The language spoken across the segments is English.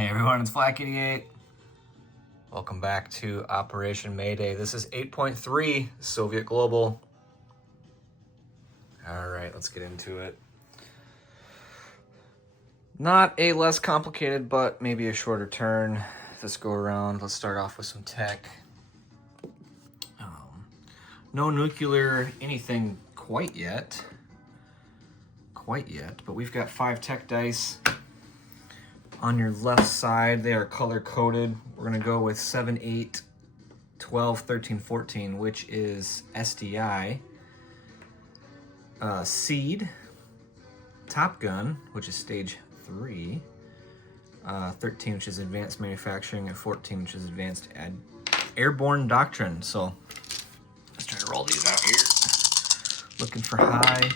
Hey everyone, it's Black88. Welcome back to Operation Mayday. This is 8.3 Soviet Global. All right, let's get into it. Not a less complicated, but maybe a shorter turn this go around. Let's start off with some tech. No nuclear anything quite yet, but we've got 5 tech dice. On your left side, they are color-coded. We're gonna go with 7, 8, 12, 13, 14, which is SDI. Seed, Top Gun, which is stage 3. 13, which is advanced manufacturing, and 14, which is advanced airborne doctrine. So let's try to roll these out here. Looking for high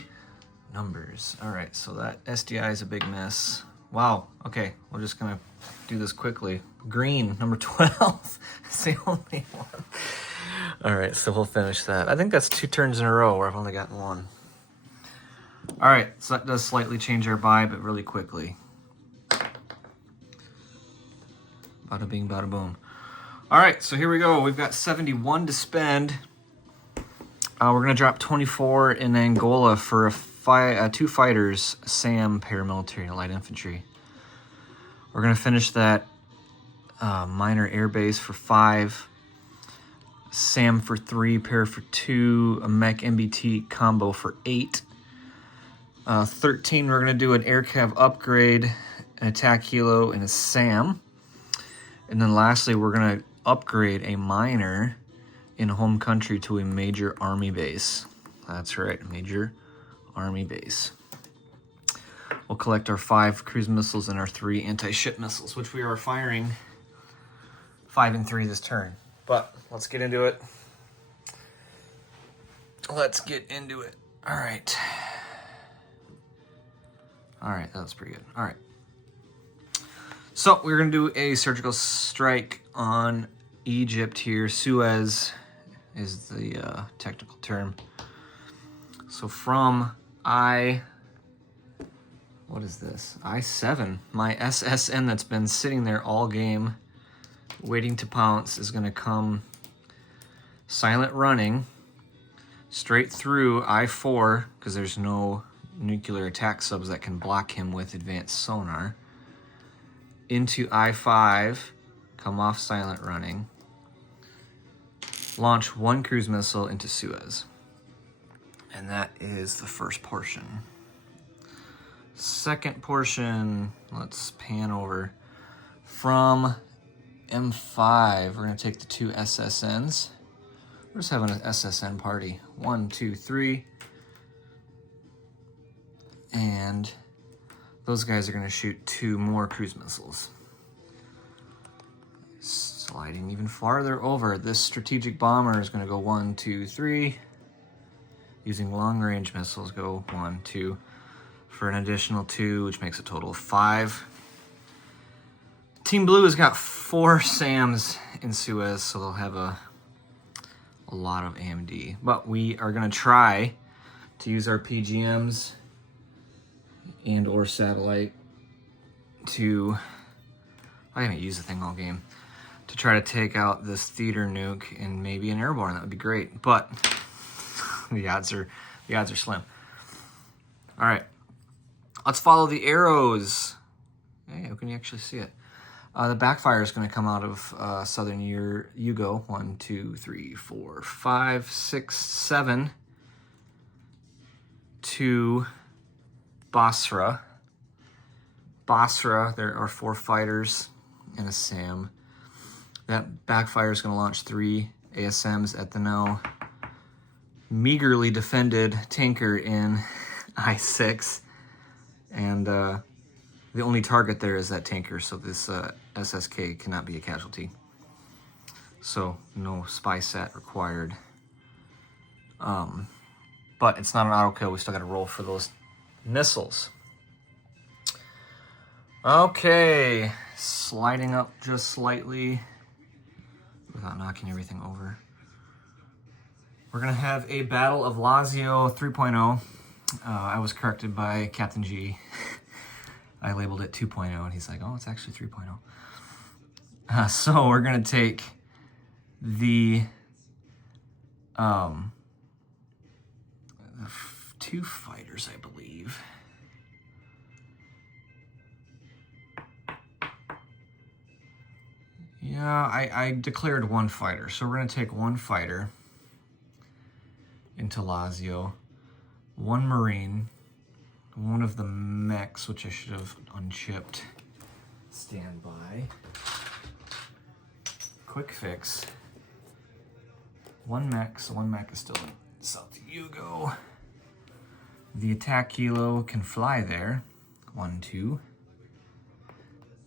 numbers. All right, so that SDI is a big mess. Wow, okay, we're just gonna do this quickly. Green, number 12, it's the only one. All right, so we'll finish that. I think that's 2 turns in a row where I've only gotten 1. All right, so that does slightly change our buy, but really quickly. Bada bing, bada boom. All right, so here we go. We've got 71 to spend. We're gonna drop 24 in Angola for 2 fighters, SAM, paramilitary, and light infantry. We're gonna finish that minor air base for 5, SAM for 3, para for 2, a mech MBT combo for 8. 13, we're gonna do an air cav upgrade, an attack helo, and a SAM. And then lastly, we're gonna upgrade a minor in home country to a major army base. That's right, major army base. We'll collect our 5 cruise missiles and our 3 anti-ship missiles, which we are firing 5 and 3 this turn. But let's get into it. All right. All right, that was pretty good. All right. So we're gonna do a surgical strike on Egypt here. Suez is the technical term. So from what is this? I-7, my SSN that's been sitting there all game waiting to pounce is gonna come silent running straight through I-4 because there's no nuclear attack subs that can block him with advanced sonar, into I-5, come off silent running, launch 1 cruise missile into Suez. And that is the first portion. Second portion, let's pan over. From M5, we're gonna take the 2 SSNs. We're just having an SSN party. 1, 2, 3. And those guys are gonna shoot 2 more cruise missiles. Sliding even farther over, this strategic bomber is gonna go 1, 2, 3. Using long-range missiles, go 1, 2, for an additional 2, which makes a total of 5. Team Blue has got 4 SAMs in Suez, so they'll have a lot of AMD. But we are gonna try to use our PGMs and or satellite to, I haven't used the thing all game, to try to take out this theater nuke and maybe an airborne. That would be great, but the odds are slim. All right, let's follow the arrows. Hey, how can you actually see it? The backfire is going to come out of southern Yugo. 1, 2, 3, 4, 5, 6, 7 to Basra. There are 4 fighters and a SAM. That backfire is going to launch 3 ASMs at the now meagerly defended tanker in I-6. And the only target there is that tanker, so this SSK cannot be a casualty. So no spy sat required. But it's not an auto kill, we still gotta roll for those missiles. Okay, sliding up just slightly without knocking everything over. We're gonna have a Battle of Lazio 3.0. I was corrected by Captain G. I labeled it 2.0, and he's like, oh, it's actually 3.0. So we're gonna take the two fighters, I believe. Yeah, I declared one fighter, so we're gonna take one fighter into Lazio, one Marine, one of the mechs, which I should have unchipped. Stand by. Quick fix. One mech, so one mech is still in South Hugo. The attack kilo can fly there. 1, 2.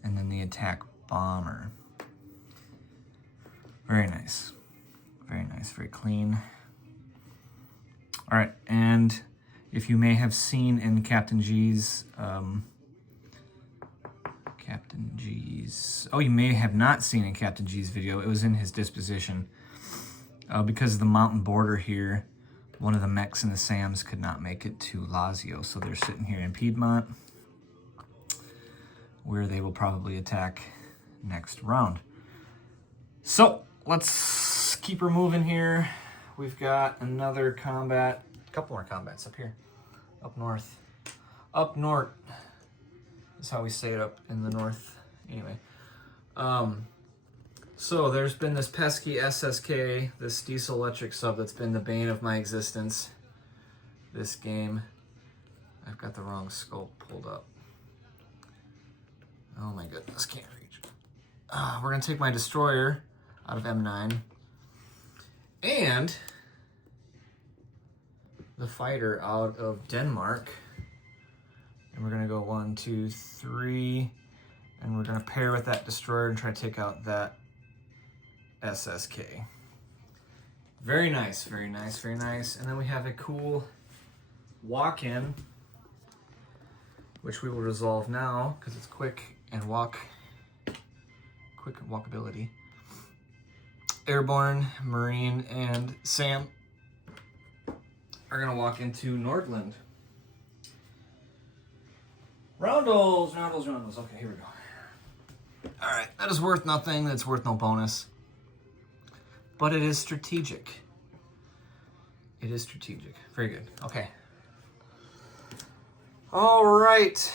And then the attack bomber. Very nice. Very nice, very clean. All right, and if you may have seen in Captain G's, oh, you may have not seen in Captain G's video, it was in his disposition. Because of the mountain border here, one of the mechs and the SAMs could not make it to Lazio, so they're sitting here in Piedmont, where they will probably attack next round. So, let's keep her moving here. We've got another combat, a couple more combats up here, up north. Up north. That's how we say it up in the north. Anyway. So there's been this pesky SSK, this diesel electric sub that's been the bane of my existence. This game. I've got the wrong scope pulled up. Oh my goodness, can't reach. We're gonna take my destroyer out of M9. And the fighter out of Denmark. And we're gonna go 1, 2, 3. And we're gonna pair with that destroyer and try to take out that SSK. Very nice, very nice, very nice. And then we have a cool walk-in, which we will resolve now because it's quick and quick walkability. Airborne, Marine, and Sam are gonna walk into Nordland. Roundels, roundels, roundels. Okay, here we go. All right, that is worth nothing. That's worth no bonus. But it is strategic. It is strategic. Very good. Okay. All right.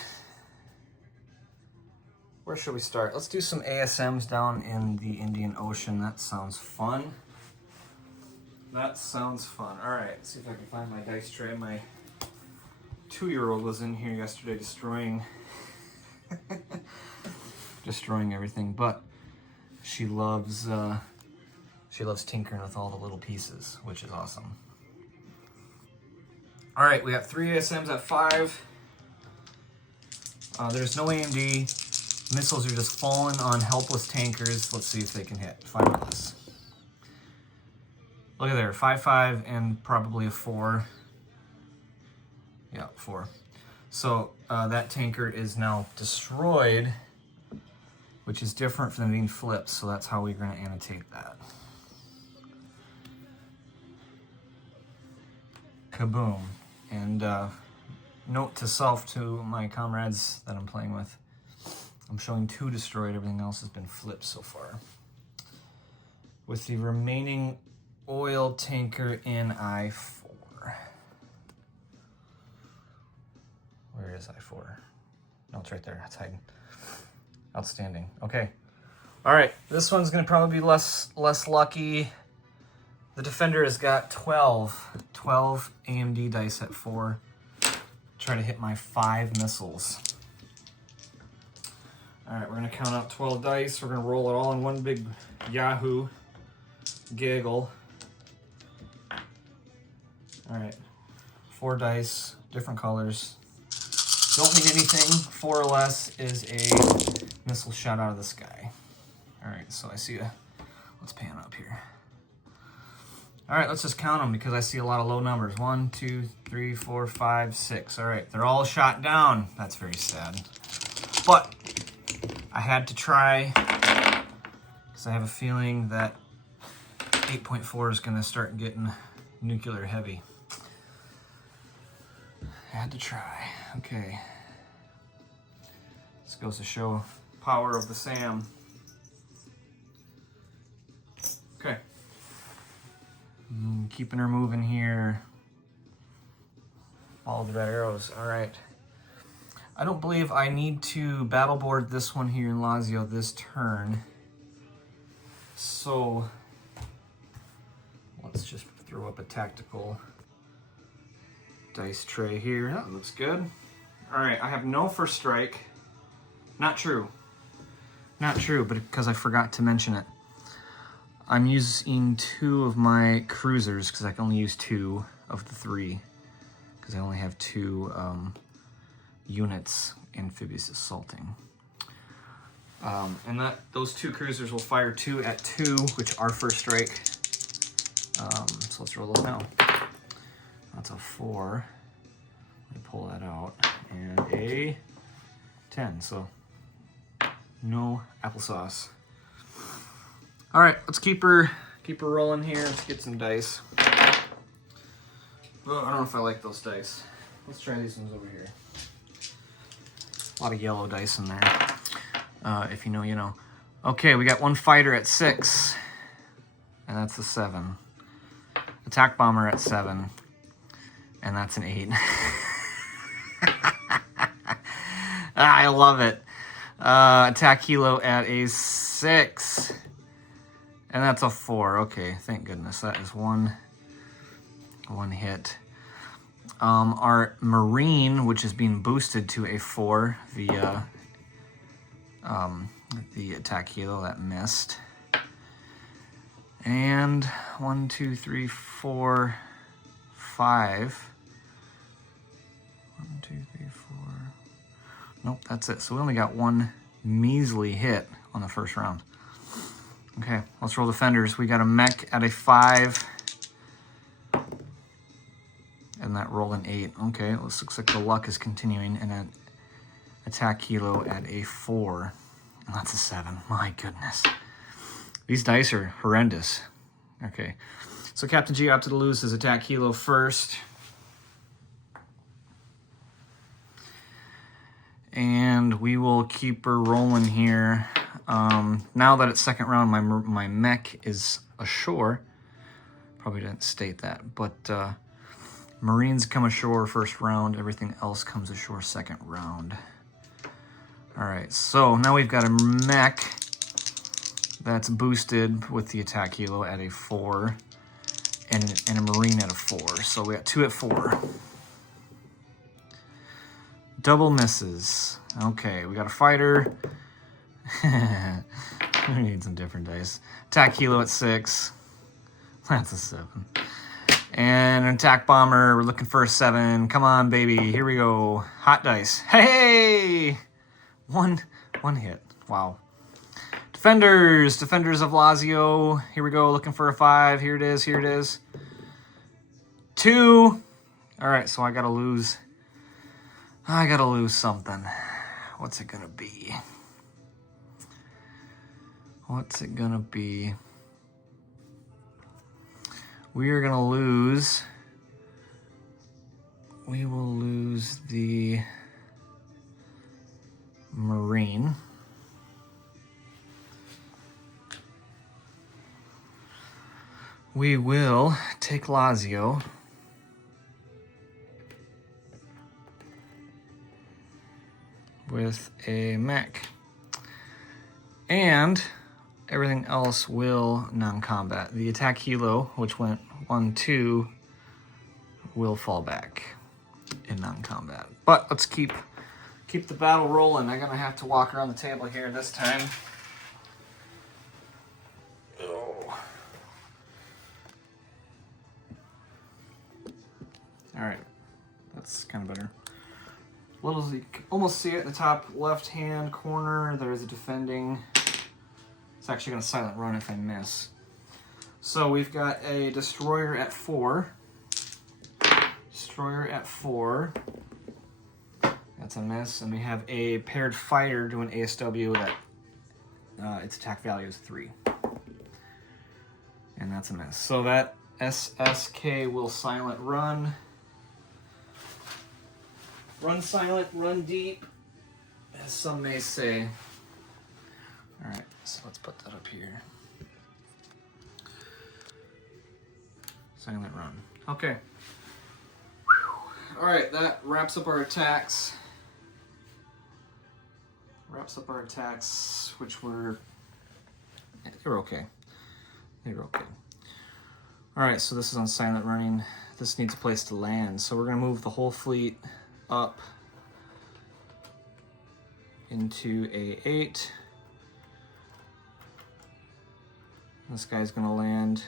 Where should we start? Let's do some ASMs down in the Indian Ocean. That sounds fun. That sounds fun. All right, let's see if I can find my dice tray. My 2-year-old was in here yesterday destroying everything, but she loves tinkering with all the little pieces, which is awesome. All right, we have 3 ASMs at 5. There's no AMD. Missiles are just falling on helpless tankers. Let's see if they can hit 5 or less. Look at there, 5-5 and probably a 4. Yeah, 4. So that tanker is now destroyed, which is different from being flipped. So that's how we're going to annotate that. Kaboom. And note to self, to my comrades that I'm playing with, I'm showing 2 destroyed, everything else has been flipped so far. With the remaining oil tanker in I4. Where is I4? No, it's right there, it's hiding. Outstanding, okay. All right, this one's gonna probably be less lucky. The defender has got 12 AMD dice at 4. Try to hit my 5 missiles. All right, we're gonna count out 12 dice. We're gonna roll it all in one big Yahoo giggle. All right, 4 dice, different colors. Don't mean anything. 4 or less is a missile shot out of the sky. All right, so I see let's pan up here. All right, let's just count them because I see a lot of low numbers. 1, 2, 3, 4, 5, 6. All right, they're all shot down. That's very sad. But I had to try because I have a feeling that 8.4 is going to start getting nuclear heavy. I had to try. Okay. goes to show power of the SAM. Okay. Keeping her moving here. Follow the red arrows. All right. I don't believe I need to battle board this one here in Lazio this turn. So let's just throw up a tactical dice tray here. That looks good. All right, I have no first strike. Not true. Not true, but because I forgot to mention it. I'm using 2 of my cruisers because I can only use 2 of the 3 because I only have 2 units amphibious assaulting. And those 2 cruisers will fire 2 at 2, which are first strike. So let's roll those now. That's a 4. Let me pull that out. And a 10. So no applesauce. All right, let's keep her rolling here. Let's get some dice. Oh, I don't know if I like those dice. Let's try these ones over here. A lot of yellow dice in there. If you know, you know. Okay, we got 1 fighter at 6, and that's a 7. Attack bomber at 7, and that's an 8. I love it. Attack helo at a 6, and that's a 4. Okay, thank goodness. That is one hit. Our Marine, which is being boosted to a 4 via the attack helo, that missed. And 1, 2, 3, 4, 5. 1, 2, 3, 4. Nope, that's it. So we only got 1 measly hit on the first round. Okay, let's roll defenders. We got a mech at a 5. And that rolled an 8. Okay, this looks like the luck is continuing. And an attack helo at a 4. And that's a 7. My goodness. These dice are horrendous. Okay, so Captain G opted to lose his attack helo first. And we will keep her rolling here. Now that it's second round, my mech is ashore. Probably didn't state that, but Marines come ashore first round. Everything else comes ashore second round. All right, so now we've got a mech that's boosted with the attack helo at a 4 and a Marine at a 4. So we got 2 at 4. Double misses. Okay, we got a fighter. We need some different dice. Attack helo at 6. That's a 7. And an attack bomber. We're looking for a 7. Come on, baby. Here we go. Hot dice. Hey! One hit. Wow. Defenders of Lazio. Here we go. Looking for a 5. Here it is. Here it is. 2. All right, so I gotta lose. I gotta lose something. What's it gonna be? What's it gonna be? We are gonna lose. We will lose the Marine. We will take Lazio. With a mech. And everything else will non-combat. The attack helo, which went 1, 2, will fall back in non-combat. But let's keep the battle rolling. I'm gonna have to walk around the table here this time. Oh. All right, that's kind of better. Little, you can almost see it in the top left-hand corner. There's a defending. It's actually going to silent run if I miss. So we've got a destroyer at 4. Destroyer at 4. That's a miss. And we have a paired fighter doing ASW that its attack value is 3. And that's a miss. So that SSK will silent run. Run silent, run deep. as some may say. All right, so let's put that up here. Silent run. Okay. All right, that wraps up our attacks. Which were, they were okay. They were okay. All right, so this is on silent running. This needs a place to land. So we're gonna move the whole fleet up into A8. This guy's gonna land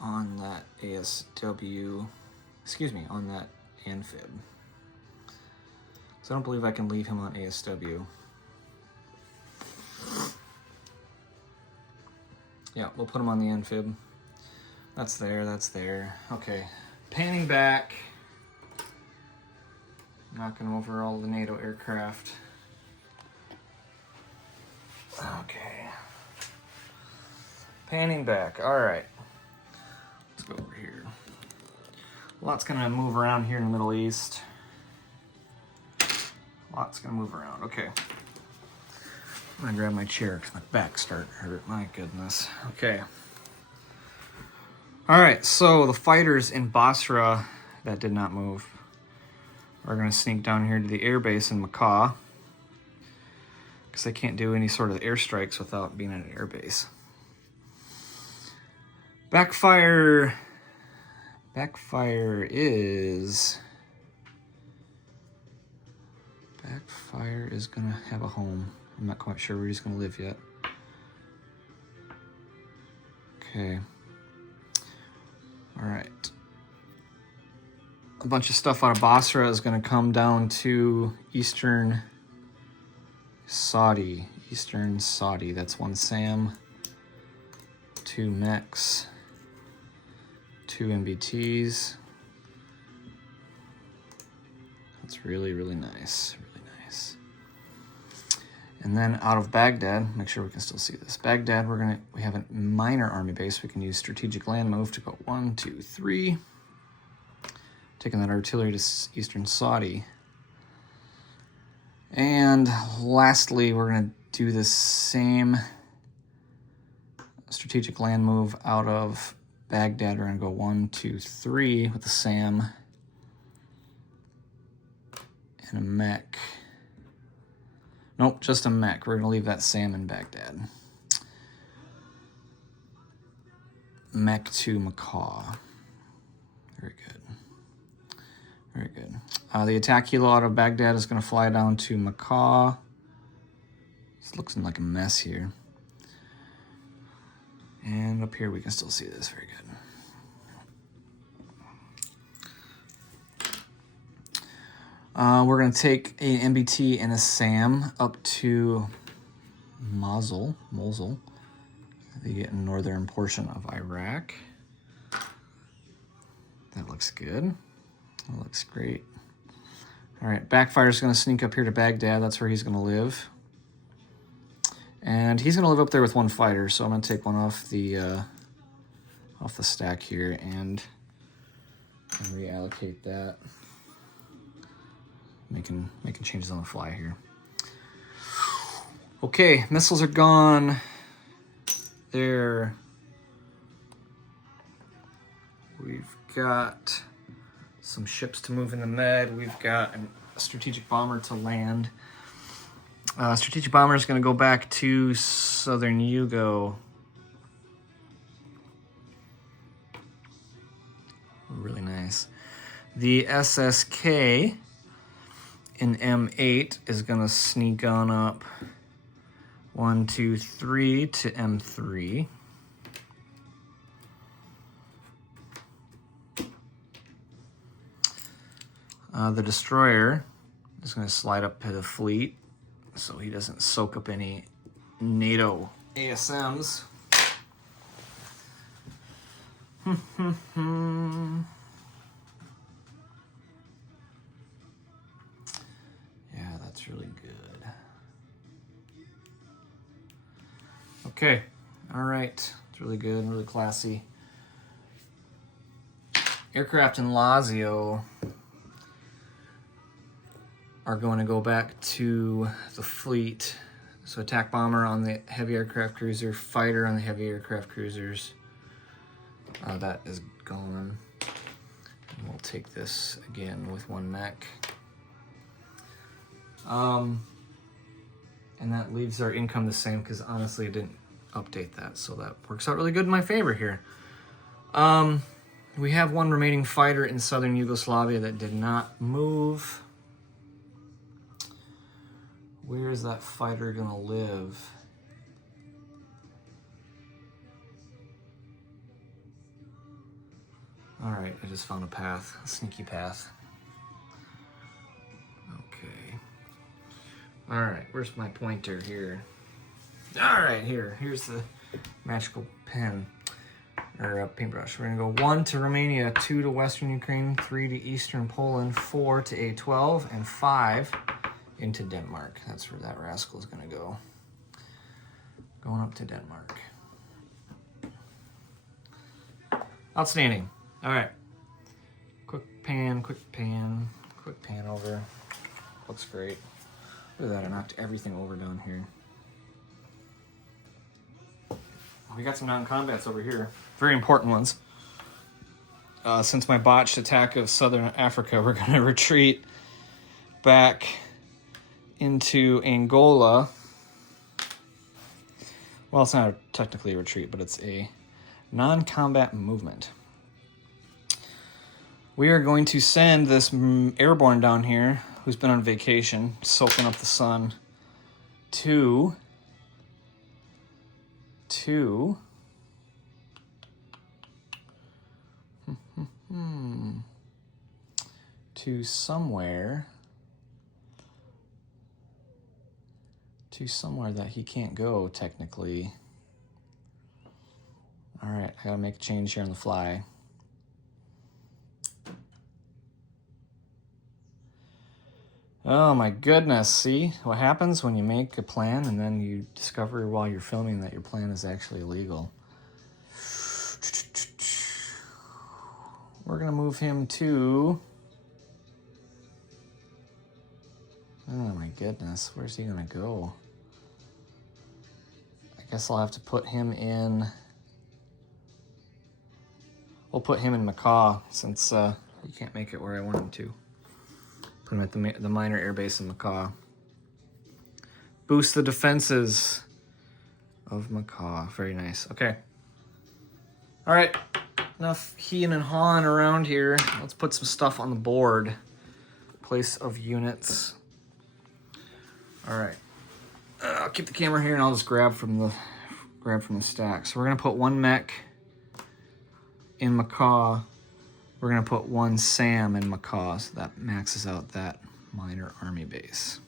on that ASW, excuse me, on that amphib. So I don't believe I can leave him on ASW. Yeah, we'll put him on the amphib. That's there, that's there. Okay, panning back. Knocking over all the NATO aircraft. Okay. Panning back, all right. Let's go over here. Lots gonna move around here in the Middle East. Lots gonna move around, okay. I'm gonna grab my chair because my back's starting to hurt, my goodness. Okay. All right, so the fighters in Basra that did not move are gonna sneak down here to the airbase in Makkah because they can't do any sort of airstrikes without being at an airbase. Backfire is gonna have a home. I'm not quite sure where he's gonna live yet. Okay. All right. A bunch of stuff out of Basra is gonna come down to Eastern Saudi. That's one SAM, 2 mechs, 2 MBTs. That's really, really nice. And then out of Baghdad, make sure we can still see this. Baghdad, we have a minor army base. We can use strategic land move to go 1, 2, 3. Taking that artillery to Eastern Saudi. And lastly, we're gonna do the same strategic land move out of Baghdad. We're gonna go 1, 2, 3 with the SAM and a mech. Nope, just a mech. We're gonna leave that SAM in Baghdad. Mech to Makkah. Very good. Very good. The attack helo out of Baghdad is gonna fly down to Makkah. This looks like a mess here. And up here we can still see this, very good. We're gonna take a MBT and a SAM up to Mosul, the northern portion of Iraq. That looks good. That looks great. All right, Backfire's gonna sneak up here to Baghdad. That's where he's gonna live. And he's gonna live up there with 1 fighter, so I'm gonna take one off the stack here and reallocate that. Making changes on the fly here. Okay, missiles are gone. There. We've got some ships to move in the Med. We've got a strategic bomber to land. Strategic bomber is going to go back to southern Yugo. Really nice. The SSK in M8 is going to sneak on up 1, 2, 3 to M3. The destroyer is going to slide up to the fleet so he doesn't soak up any NATO ASMs. Yeah, that's really good. Okay, all right. It's really good, really classy. aircraft in Lazio are going to go back to the fleet. So attack bomber on the heavy aircraft cruiser, fighter on the heavy aircraft cruisers. That is gone. And we'll take this again with one mech. And that leaves our income the same because honestly I didn't update that, so that works out really good in my favor here. We have one remaining fighter in southern Yugoslavia that did not move. Where is that fighter gonna live? All right, I just found a path, a sneaky path. Okay. All right, where's my pointer here? All right, here's the magical pen, or paintbrush. We're gonna go 1 to Romania, 2 to Western Ukraine, 3 to Eastern Poland, 4 to A12, and 5 into Denmark. That's where that rascal is gonna go. Going up to Denmark. Outstanding. All right. Quick pan over. Looks great. Look at that, I knocked everything over down here. We got some non-combats over here. Very important ones. Since my botched attack of Southern Africa, we're gonna retreat back into Angola. Well, it's not technically a retreat, but it's a non-combat movement. We are going to send this airborne down here, who's been on vacation, soaking up the sun, to somewhere that he can't go, technically. All right, I gotta make a change here on the fly. Oh my goodness, see what happens when you make a plan and then you discover while you're filming that your plan is actually illegal. We're gonna move him to... Oh my goodness, where's he gonna go? I guess I'll have to put him in... We'll put him in Macaw since he can't make it where I want him to. Put him at the minor airbase in Macaw. Boost the defenses of Macaw. Very nice. Okay. All right. Enough heeing and hawing around here. Let's put some stuff on the board. Place of units. All right. I'll keep the camera here and I'll just grab from the stack. So we're gonna put one mech in Macaw. We're gonna put one SAM in Macaw, so that maxes out that minor army base.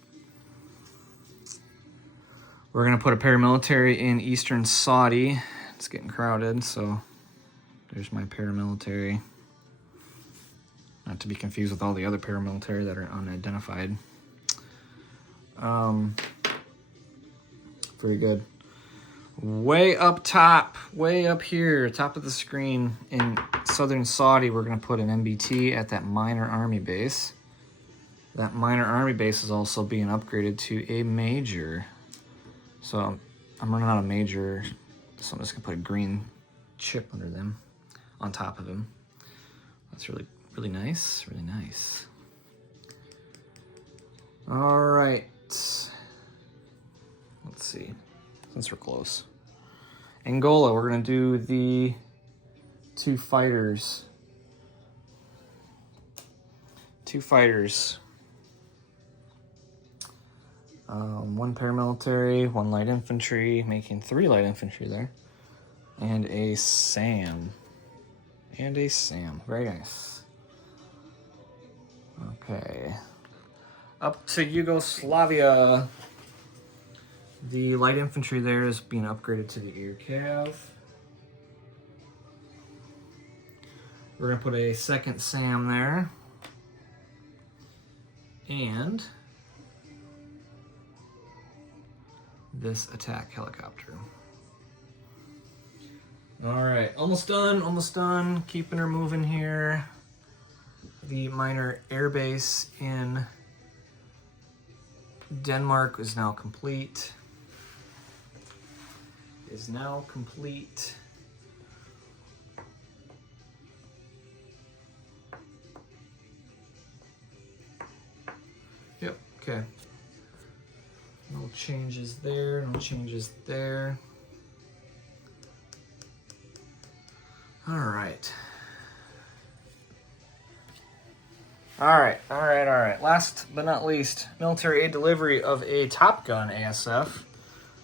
We're gonna put a paramilitary in Eastern Saudi. It's getting crowded, so there's my paramilitary. Not to be confused with all the other paramilitary that are unidentified. Very good. Way up top, way up here, top of the screen in Southern Saudi, we're going to put an MBT at that minor army base. That minor army base is also being upgraded to a major. So I'm running out of major, so I'm just going to put a green chip under them, on top of him. That's really, really nice, really nice. All right. Let's see, since we're close. Angola, we're gonna do the 2 fighters. 2 fighters. 1 paramilitary, 1 light infantry, making 3 light infantry there. And a SAM. Very nice. Okay. Up to Yugoslavia. The light infantry there is being upgraded to the ear cav. We're gonna put a 2nd SAM there. And this attack helicopter. All right, almost done. Keeping her moving here. The minor airbase in Denmark is now complete. Yep, okay. No changes there, no changes there. All right. All right. Last but not least, military aid delivery of a Top Gun ASF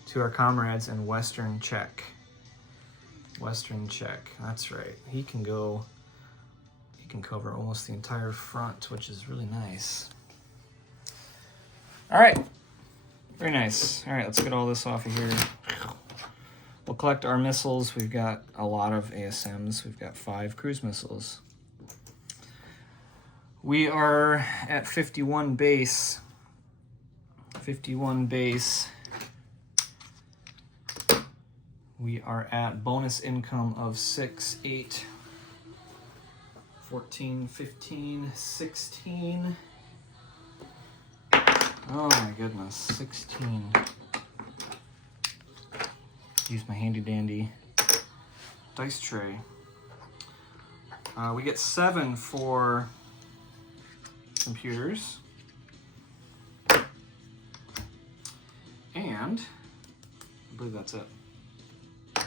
to our comrades in Western Czech. That's right. He can cover almost the entire front, which is really nice. All right. Very nice. All right, let's get all this off of here. We'll collect our missiles. We've got a lot of ASMs. We've got 5 cruise missiles. We are at 51 base. 51 base. We are at bonus income of 6, 8, 14, 15, 16. Oh my goodness, 16. Use my handy dandy dice tray. We get 7 for computers. And I believe that's it. All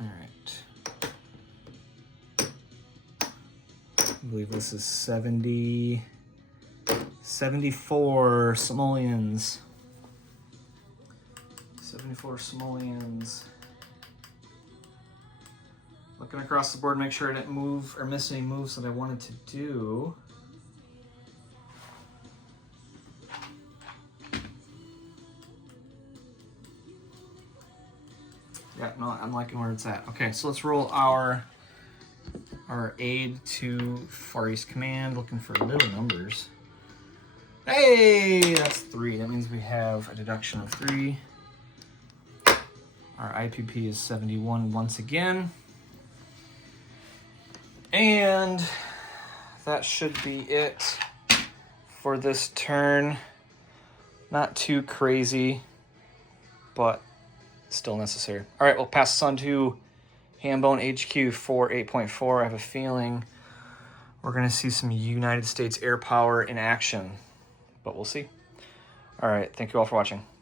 right. I believe this is 74 simoleons. 74 simoleons. Looking across the board, make sure I didn't move or miss any moves that I wanted to do. Yeah, no, I'm liking where it's at. Okay, so let's roll our aid to Far East Command, looking for little numbers. Hey, that's 3. That means we have a deduction of 3. Our IPP is 71 once again. And that should be it for this turn. Not too crazy, but still necessary. All right, we'll pass this on to Hambone HQ for 8.4. I have a feeling we're going to see some United States air power in action, but we'll see. All right, thank you all for watching.